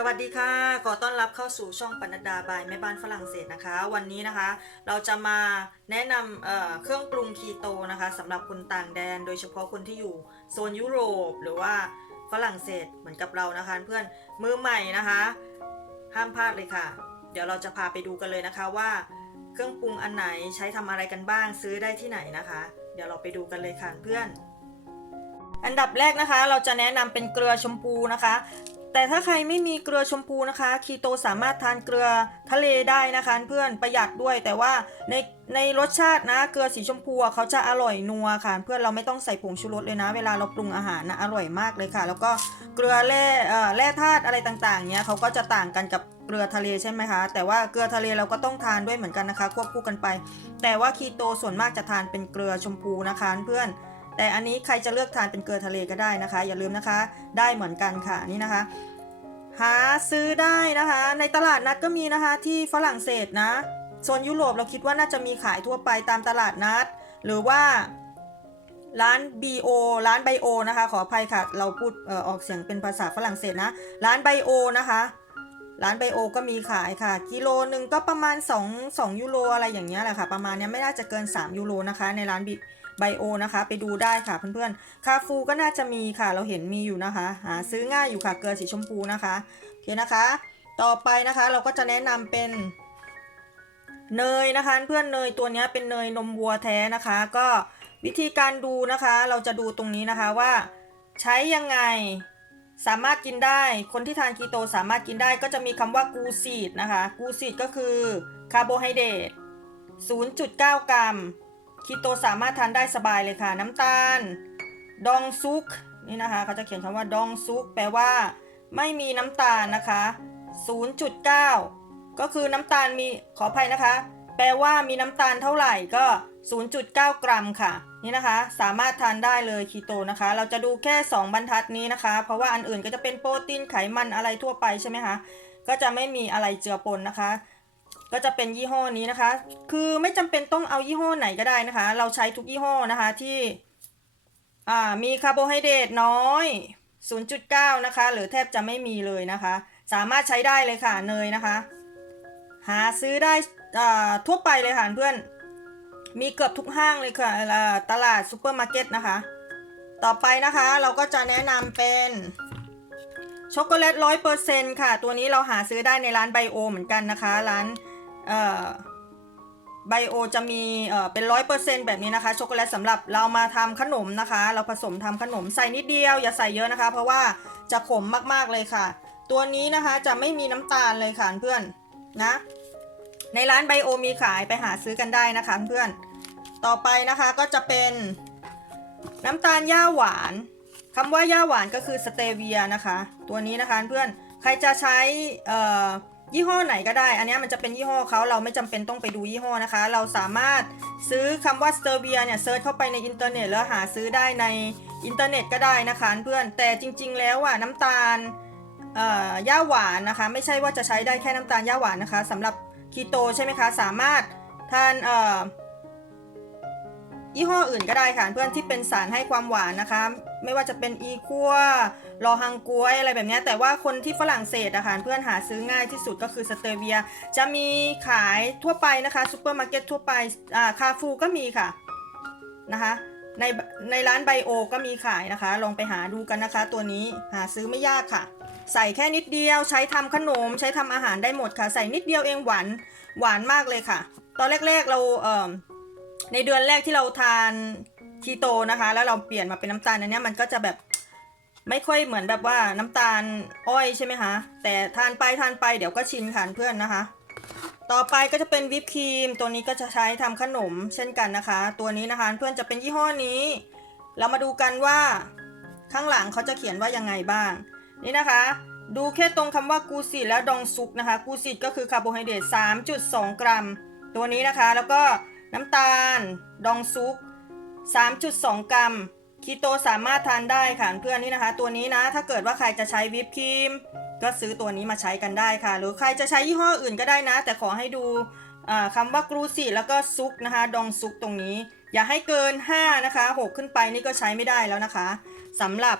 สวัสดีค่ะ ขอต้อนรับเข้าสู่ช่องปนัดดาบายแม่บ้านฝรั่งเศสนะคะ วันนี้นะคะ เราจะมาแนะนำเเครื่องปรุงคีโตนะคะสำหรับคนต่างแดน โดยเฉพาะคนที่อยู่โซนยุโรปหรือว่าฝรั่งเศสเหมือนกับเรานะคะ เพื่อนมือใหม่นะคะ ห้ามพลาดเลยค่ะ เดี๋ยวเราจะพาไปดูกันเลยนะคะว่า เครื่องปรุงอันไหนใช้ทำอะไรกันบ้างซื้อได้ที่ไหนนะคะ เดี๋ยวเราไปดูกันเลยค่ะเพื่อนอันดับแรกนะคะเราจะแนะนำเป็นเกลือชมพูนะคะ แต่ถ้าใครไม่มีเกลือชมพูนะคะคีโตสามารถทานเกลือทะเลได้นะคะเพื่อนประหยัดด้วย แต่ว่าในในรสชาตินะเกลือสีชมพูเขาจะอร่อยนัวค่ะ เพื่อนเราไม่ต้องใส่ผงชูรสเลยนะ เวลาเราปรุงอาหารนะอร่อยมากเลยค่ะ แล้วก็เกลือแร่แร่ธาตุอะไรต่างๆเนี้ยเขาก็จะต่างกันกับเกลือทะเลใช่ไหมคะ แต่ว่าเกลือทะเลเราก็ต้องทานด้วยเหมือนกันนะคะ ควบคู่กันไป แต่ว่าคีโตส่วนมากจะทานเป็นเกลือชมพูนะคะเพื่อนแต่อันนี้ใครจะเลือกทานเป็นเกลือทะเลก็ได้นะคะ อย่าลืมนะคะ ได้เหมือนกันค่ะนี่นะคะ หาซื้อได้นะคะ ในตลาดนัดก็มีนะคะที่ฝรั่งเศสนะโซนยุโรปเราคิดว่าน่าจะมีขายทั่วไปตามตลาดนัด หรือว่าร้าน BO ร้านไบโอนะคะ ขออภัยค่ะ เราพูดออออกเสียงเป็นภาษาฝรั่งเศสนะ ร้านไบโอนะคะ ร้านไบโอก็มีขายค่ะ กิโลหนึ่งก็ประมาณ 2 2 ยูโรอะไรอย่างเงี้ยแหละค่ะ ประมาณเนี้ยไม่น่าจะเกิน 3 ยูโรนะคะ ในร้านบิ ไบโอนะคะ ไปดูได้ค่ะเพื่อนๆ คาฟูก็น่าจะมีค่ะ เราเห็นมีอยู่นะคะ หาซื้อง่ายอยู่ค่ะ เกลือสีชมพูนะคะโอเคนะคะ ต่อไปนะคะเราก็จะแนะนำเป็นเนยนะคะ เพื่อนเนยตัวนี้เป็นเนยนมวัวแท้นะคะ ก็วิธีการดูนะคะ เราจะดูตรงนี้นะคะว่า ใช้ยังไงสามารถกินได้ คนที่ทานคีโตสามารถกินได้ก็จะมีคำว่ากูซีดนะคะ กูซีดก็คือคาร์โบไฮเดรต0.9 กรัม คีโตสามารถทานได้สบายเลยค่ะ น้ำตาล ดองซุกนี่นะคะเขาจะเขียนคำว่าดองซุกแปลว่าไม่มีน้ำตาลนะคะ 0.9 ก็คือน้ำตาลมีขออภัยนะคะ แปลว่ามีน้ำตาลเท่าไหร่ก็ 0.9 กรัมค่ะ นี่นะคะ สามารถทานได้เลยคีโตนะคะ เราจะดูแค่ 2 บรรทัดนี้นะคะ เพราะว่าอันอื่นก็จะเป็นโปรตีนไขมันอะไรทั่วไปใช่ไหมคะ ก็จะไม่มีอะไรเจือปนนะคะ ก็จะเป็นยี่ห้อนี้นะคะ คือไม่จำเป็นต้องเอายี่ห้อไหนก็ได้นะคะ เราใช้ทุกยี่ห้อนะคะที่มีคาร์โบไฮเดรตน้อย 0.9 นะคะ หรือแทบจะไม่มีเลยนะคะ สามารถใช้ได้เลยค่ะเนยนะคะ หาซื้อได้อ่าทั่วไปเลยค่ะเพื่อน มีเกือบทุกห้างเลยค่ะตลาดซูเปอร์มาร์เก็ตนะคะ ต่อไปนะคะเราก็จะแนะนำเป็นช็อกโกแลตร้อยเปอร์เซ็นต์ค่ะ ตัวนี้เราหาซื้อได้ในร้านไบโอเหมือนกันนะคะ ร้าน ไบโอจะมีเป็นร้อยเปอร์เซ็นต์แบบนี้นะคะช็อกโกแลตสำหรับเรามาทำขนมนะคะ เราผสมทำขนมใส่นิดเดียวอย่าใส่เยอะนะคะ เพราะว่าจะขมมากๆเลยค่ะ ตัวนี้นะคะจะไม่มีน้ำตาลเลยค่ะเพื่อนนะ ในร้านไบโอมีขายไปหาซื้อกันได้นะคะเพื่อนต่อไปนะคะก็จะเป็นน้ำตาลย่าหวานคำว่าย่าหวานก็คือสเตเวียนะคะ ตัวนี้นะคะเพื่อนใครจะใช้ ยี่ห้อไหนก็ได้ อันนี้มันจะเป็นยี่ห้อเขาเราไม่จำเป็นต้องไปดูยี่ห้อนะคะ เราสามารถซื้อคำว่าสเตเบียเนี่ยเซิร์ชเข้าไปในอินเทอร์เน็ตแล้วหาซื้อได้ในอินเทอร์เน็ตก็ได้นะคะเพื่อน แต่จริง ๆ แล้วอะน้ำตาลเอ่อย่าหวานนะคะ ไม่ใช่ว่าจะใช้ได้แค่น้ำตาลย่าหวานนะคะสำหรับคีโตใช่ไหมคะ สามารถทานเอ่อ ยี่ห้ออื่นก็ได้ค่ะเพื่อนที่เป็นสารให้ความหวานนะคะ ไม่ว่าจะเป็นอีกัวลอฮังกวยอะไรแบบนี้แต่ว่าคนที่ฝรั่งเศสอะค่ะเพื่อนหาซื้อง่ายที่สุดก็คือสเตเวีย จะมีขายทั่วไปนะคะซูเปอร์มาร์เก็ตทั่วไปอ่าคาฟูก็มีค่ะนะคะในในร้านไบโอก็มีขายนะคะ ลองไปหาดูกันนะคะ ตัวนี้หาซื้อไม่ยากค่ะ ใส่แค่นิดเดียวใช้ทำขนม ใช้ทำอาหารได้หมดค่ะ ใส่นิดเดียวเองหวานหวานมากเลยค่ะ ตอนแรกๆเราเอ่อ ในเดือนแรกที่เราทานคีโตนะคะ แล้วเราเปลี่ยนมาเป็นน้ำตาลอันเนี้ยมันก็จะแบบไม่ค่อยเหมือนแบบว่าน้ำตาลอ้อยใช่ไหมคะแต่ทานไปทานไปเดี๋ยวก็ชินค่ะเพื่อนนะคะ ต่อไปก็จะเป็นวิปครีม ตัวนี้ก็จะใช้ทำขนมเช่นกันนะคะ ตัวนี้นะคะเพื่อนจะเป็นยี่ห้อนี้ เรามาดูกันว่าข้างหลังเขาจะเขียนว่ายังไงบ้าง นี่นะคะ ดูแค่ตรงคำว่ากูซิและดองซุกนะคะ กูซิก็คือคาร์โบไฮเดรต3.2 กรัม ตัวนี้นะคะแล้วก็ น้ำตาล ดองซุก 3.2 กรัมคีโตสามารถทานได้ค่ะเพื่อนนี่นะคะ ตัวนี้นะ ถ้าเกิดว่าใครจะใช้วิปครีม ก็ซื้อตัวนี้มาใช้กันได้ค่ะ หรือใครจะใช้ยี่ห้ออื่นก็ได้นะ แต่ขอให้ดูคำว่ากรูซิแล้วก็ซุกนะคะ ดองซุกตรงนี้ อย่าให้เกิน 5 นะคะ 6 ขึ้นไปนี่ก็ใช้ไม่ได้แล้วนะคะสำหรับ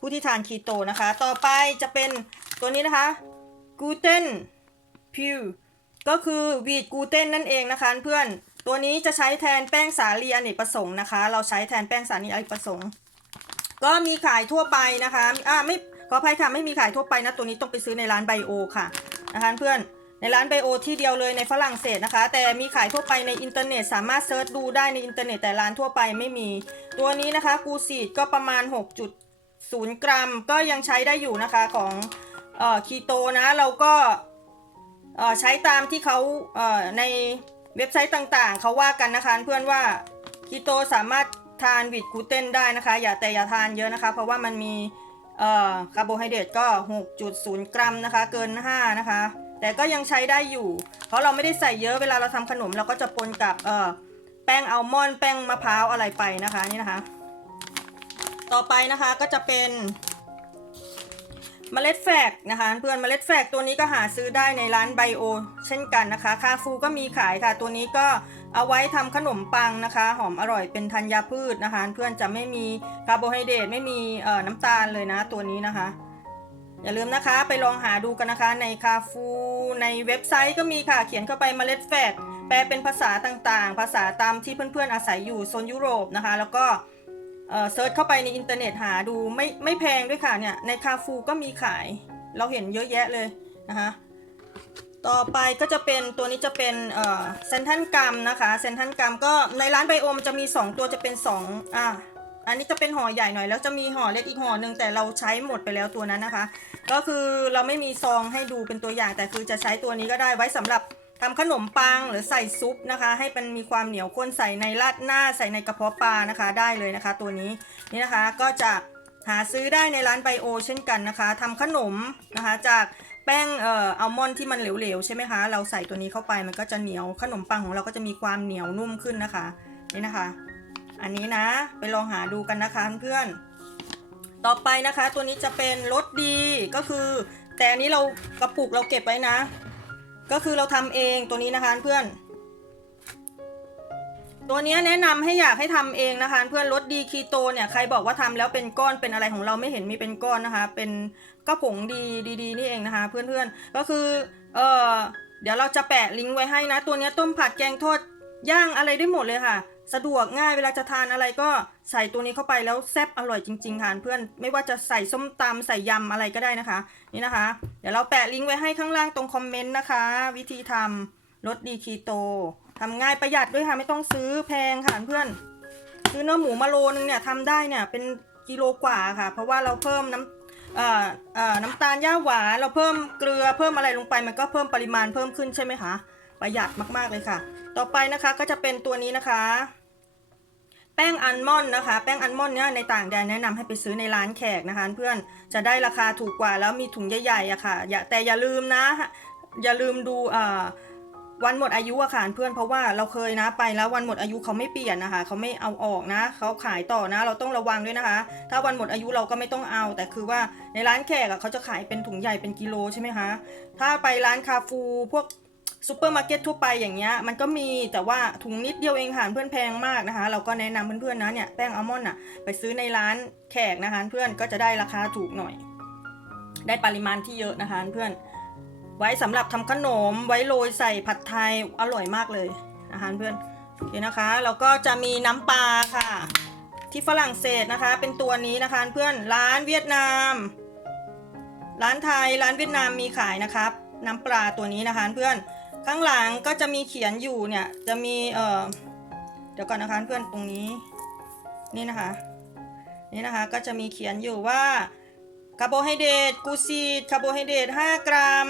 ผู้ที่ทานคีโตนะคะ ต่อไปจะเป็นตัวนี้นะคะกูเตนพิวก็คือวีดกูเตนนั่นเองนะคะเพื่อน ตัวนี้จะใช้แทนแป้งสาลีอเนกประสงค์นะคะ เราใช้แทนแป้งสาลีอเนกประสงค์ ก็มีขายทั่วไปนะคะอ่าไม่ขออภัยค่ะไม่มีขายทั่วไปนะตัวนี้ต้องไปซื้อในร้านไบโอค่ะนะคะเพื่อนในร้านไบโอที่เดียวเลยในฝรั่งเศสนะคะ แต่มีขายทั่วไปในอินเทอร์เน็ต สามารถเซิร์ชดูได้ในอินเทอร์เน็ตแต่ร้านทั่วไปไม่มี ตัวนี้นะคะกูซีดก็ประมาณ 6.0 กรัม ก็ยังใช้ได้อยู่นะคะของเอ่อคีโตนะเราก็เอ่อใช้ตามที่เขาเอ่อใน เว็บไซต์ต่างๆ เขาว่ากันนะคะเพื่อนว่าคีโตสามารถทานวิดกลูเตนได้นะคะ อย่าแต่อย่าทานเยอะนะคะ เพราะว่ามันมีคาร์โบไฮเดรตก็ 6.0 กรัมนะคะ เกิน 5 นะคะ แต่ก็ยังใช้ได้อยู่ เพราะเราไม่ได้ใส่เยอะเวลาเราทำขนมเราก็จะปนกับแป้งอัลมอนด์แป้งมะพร้าวอะไรไปนะคะนี่นะคะ ต่อไปนะคะก็จะเป็น เมล็ดแฟกนะคะเพื่อนเมล็ดแฟกตัวนี้ก็หาซื้อได้ในร้านไบโอ เช่นกันนะคะ คาฟูก็มีขายค่ะ ตัวนี้ก็เอาไว้ทำขนมปังนะคะ หอมอร่อยเป็นธัญญพืชนะคะ เพื่อนจะไม่มีคาร์โบไฮเดรตไม่มีเอ่อน้ำตาลเลยนะตัวนี้นะคะ อย่าลืมนะคะไปลองหาดูกันนะคะในคาฟูในเว็บไซต์ก็มีค่ะเขียนเข้าไปเมล็ดแฟกแปลเป็นภาษาต่างๆ ภาษาตามที่เพื่อนๆอาศัยอยู่โซนยุโรปนะคะ แล้วก็ เออเซิร์ชเข้าไปในอินเทอร์เน็ตหาดูไม่ไม่แพงด้วยค่ะเนี่ยในคาฟูก็มีขาย เราเห็นเยอะแยะเลยนะคะต่อไปก็จะเป็นตัวนี้จะเป็นเออเซนทันกัมนะคะเซนทันกัมก็ในร้านไบโอมจะมี 2 ตัวจะเป็น2อะอันนี้จะเป็นห่อใหญ่หน่อย แล้วจะมีห่อเล็กอีกห่อหนึ่งแต่เราใช้หมดไปแล้วตัวนั้นนะคะ ก็คือเราไม่มีซองให้ดูเป็นตัวอย่างแต่คือจะใช้ตัวนี้ก็ได้ไว้สำหรับ ทำขนมปังหรือใส่ซุปนะคะ ให้มันมีความเหนียวข้นใส่ในราดหน้าใส่ในกระเพาะปลานะคะได้เลยนะคะ ตัวนี้นี่นะคะก็จะหาซื้อได้ในร้านไบโอเช่นกันนะคะทำขนมนะคะจากแป้งเอ่ออัลมอนด์ที่มันเหลวๆใช่ไหมคะเราใส่ตัวนี้เข้าไปมันก็จะเหนียวขนมปังของเราก็จะมีความเหนียวนุ่มขึ้นนะคะ นี่นะคะ อันนี้นะไปลองหาดูกันนะคะเพื่อนต่อไปนะคะ ตัวนี้จะเป็นรสดีก็คือ แต่อันนี้เรากระปุกเราเก็บไว้นะ ก็คือเราทำเองตัวนี้นะคะเพื่อน ตัวนี้แนะนำให้อยากให้ทำเองนะคะ เพื่อนรสดีคีโตเนี่ยใครบอกว่าทำแล้วเป็นก้อนเป็นอะไรของเราไม่เห็นมีเป็นก้อนนะคะ เป็นก็ผงดีดีๆนี่เองนะคะ เพื่อนๆก็คือเออเดี๋ยวเราจะแปะลิงก์ไว้ให้นะ ตัวนี้ต้มผัดแกงทอดย่างอะไรได้หมดเลยค่ะ สะดวกง่ายเวลาจะทานอะไรก็ใส่ตัวนี้เข้าไปแล้วแซ่บอร่อยจริงๆค่ะเพื่อนไม่ว่าจะใส่ส้มตำใส่ยำอะไรก็ได้นะคะ นี่นะคะ เดี๋ยวเราแปะลิงก์ไว้ให้ข้างล่างตรงคอมเมนต์นะคะ วิธีทำรสดีคีโตทำง่ายประหยัดด้วยค่ะไม่ต้องซื้อแพงค่ะเพื่อน ซื้อเนื้อหมูมาโลนึงเนี่ยทำได้เนี่ยเป็นกิโลกว่าค่ะ เพราะว่าเราเพิ่มน้ำน้ำตาลย่าหวานเราเพิ่มเกลือเพิ่มอะไรลงไปมันก็เพิ่มปริมาณเพิ่มขึ้นใช่ไหมคะ ประหยัดมากๆเลยค่ะ ต่อไปนะคะก็จะเป็นตัวนี้นะคะ แป้งอัลมอนด์นะคะ แป้งอัลมอนด์เนี่ยในต่างแดนแนะนำให้ไปซื้อในร้านแขกนะคะ เพื่อนจะได้ราคาถูกกว่าแล้วมีถุงใหญ่ๆอะค่ะ อย่าแต่อย่าลืมนะ อย่าลืมดูอ่อวันหมดอายุอะค่ะเพื่อนเพราะว่าเราเคยนะไปแล้ววันหมดอายุเขาไม่เปลี่ยนนะคะเขาไม่เอาออกนะเขาขายต่อนะ เราต้องระวังด้วยนะคะ ถ้าวันหมดอายุเราก็ไม่ต้องเอา แต่คือว่าในร้านแขกอะเขาจะขายเป็นถุงใหญ่เป็นกิโลใช่ไหมคะถ้าไปร้านคาฟูพวก ซูเปอร์มาร์เก็ตทั่วไปอย่างเงี้ยมันก็มีแต่ว่าถุงนิดเดียวเองค่ะเพื่อนแพงมากนะคะ เราก็แนะนำเพื่อนๆนะเนี่ยแป้งอัลมอนด์อะไปซื้อในร้านแขกนะคะเพื่อนก็จะได้ราคาถูกหน่อย ได้ปริมาณที่เยอะนะคะเพื่อนไว้สำหรับทำขนมไว้โรยใส่ผัดไทยอร่อยมากเลยนะคะเพื่อนโอเคนะคะแล้วก็จะมีน้ำปลาค่ะ ที่ฝรั่งเศสนะคะ เป็นตัวนี้นะคะเพื่อนร้านเวียดนาม ร้านไทยร้านเวียดนามมีขายนะครับ น้ำปลาตัวนี้นะคะเพื่อน ข้างหลังก็จะมีเขียนอยู่เนี่ยจะมีเอ่อเดี๋ยวก่อนนะคะเพื่อนตรงนี้นี่นะคะนี่นะคะก็จะมีเขียนอยู่ว่าคาร์โบไฮเดรตกูซีดคาร์โบไฮเดรต5 กรัม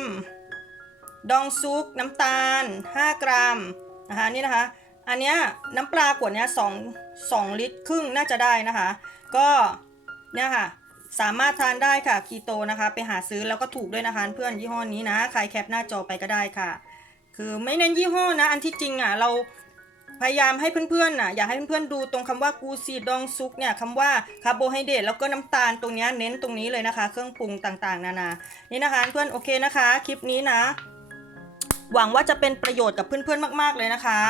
ดองซุกน้ำตาล 5 กรัมนะคะนี่นะคะอันเนี้ยน้ำปลาขวดเนี้ย2 2ลิตรครึ่งน่าจะได้นะคะ ก็เนี่ยค่ะสามารถทานได้ค่ะคีโตนะคะ ไปหาซื้อแล้วก็ถูกด้วยนะคะ เพื่อนยี่ห้อนี้นะใครแคปหน้าจอไปก็ได้ค่ะ คือไม่เน้นยี่ห้อนะ อันที่จริงอะเราพยายามให้เพื่อนๆน่ะอยากให้เพื่อนๆดูตรงคำว่ากูซีดองซุกเนี่ยคำว่าคาร์โบไฮเดรตแล้วก็น้ำตาลตรงนี้เน้นตรงนี้เลยนะคะ เครื่องปรุงต่างๆ นานา นี่นะคะเพื่อนโอเคนะคะ คลิปนี้นะ หวังว่าจะเป็นประโยชน์กับเพื่อนๆมาก ๆเลยนะคะ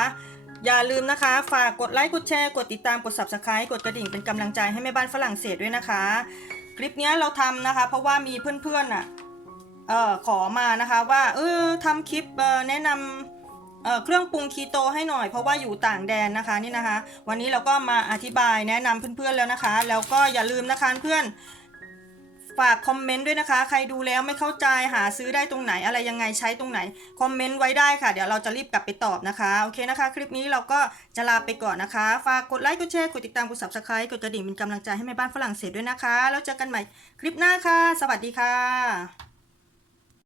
อย่าลืมนะคะ ฝากกดไลค์กดแชร์กดติดตามกด subscribe กดกระดิ่งเป็นกำลังใจให้แม่บ้านฝรั่งเศสด้วยนะคะ คลิปนี้เราทำนะคะ เพราะว่ามีเพื่อนๆน่ะ เอ่อขอมานะคะว่าเออทำคลิปเอ่อแนะนำเอ่อเครื่องปรุงคีโตให้หน่อยเพราะว่าอยู่ต่างแดนนะคะนี่นะคะ วันนี้เราก็มาอธิบายแนะนำเพื่อนๆแล้วนะคะ แล้วก็อย่าลืมนะคะเพื่อนฝากคอมเมนต์ด้วยนะคะ ใครดูแล้วไม่เข้าใจหาซื้อได้ตรงไหนอะไรยังไงใช้ตรงไหน คอมเมนต์ไว้ได้ค่ะ เดี๋ยวเราจะรีบกลับไปตอบนะคะ โอเคนะคะ คลิปนี้เราก็จะลาไปก่อนนะคะ ฝากกดไลค์กดแชร์กดติดตามกด subscribe กดกระดิ่งเป็นกำลังใจให้แม่บ้านฝรั่งเศสด้วยนะคะ แล้วเจอกันใหม่คลิปหน้าค่ะ สวัสดีค่ะ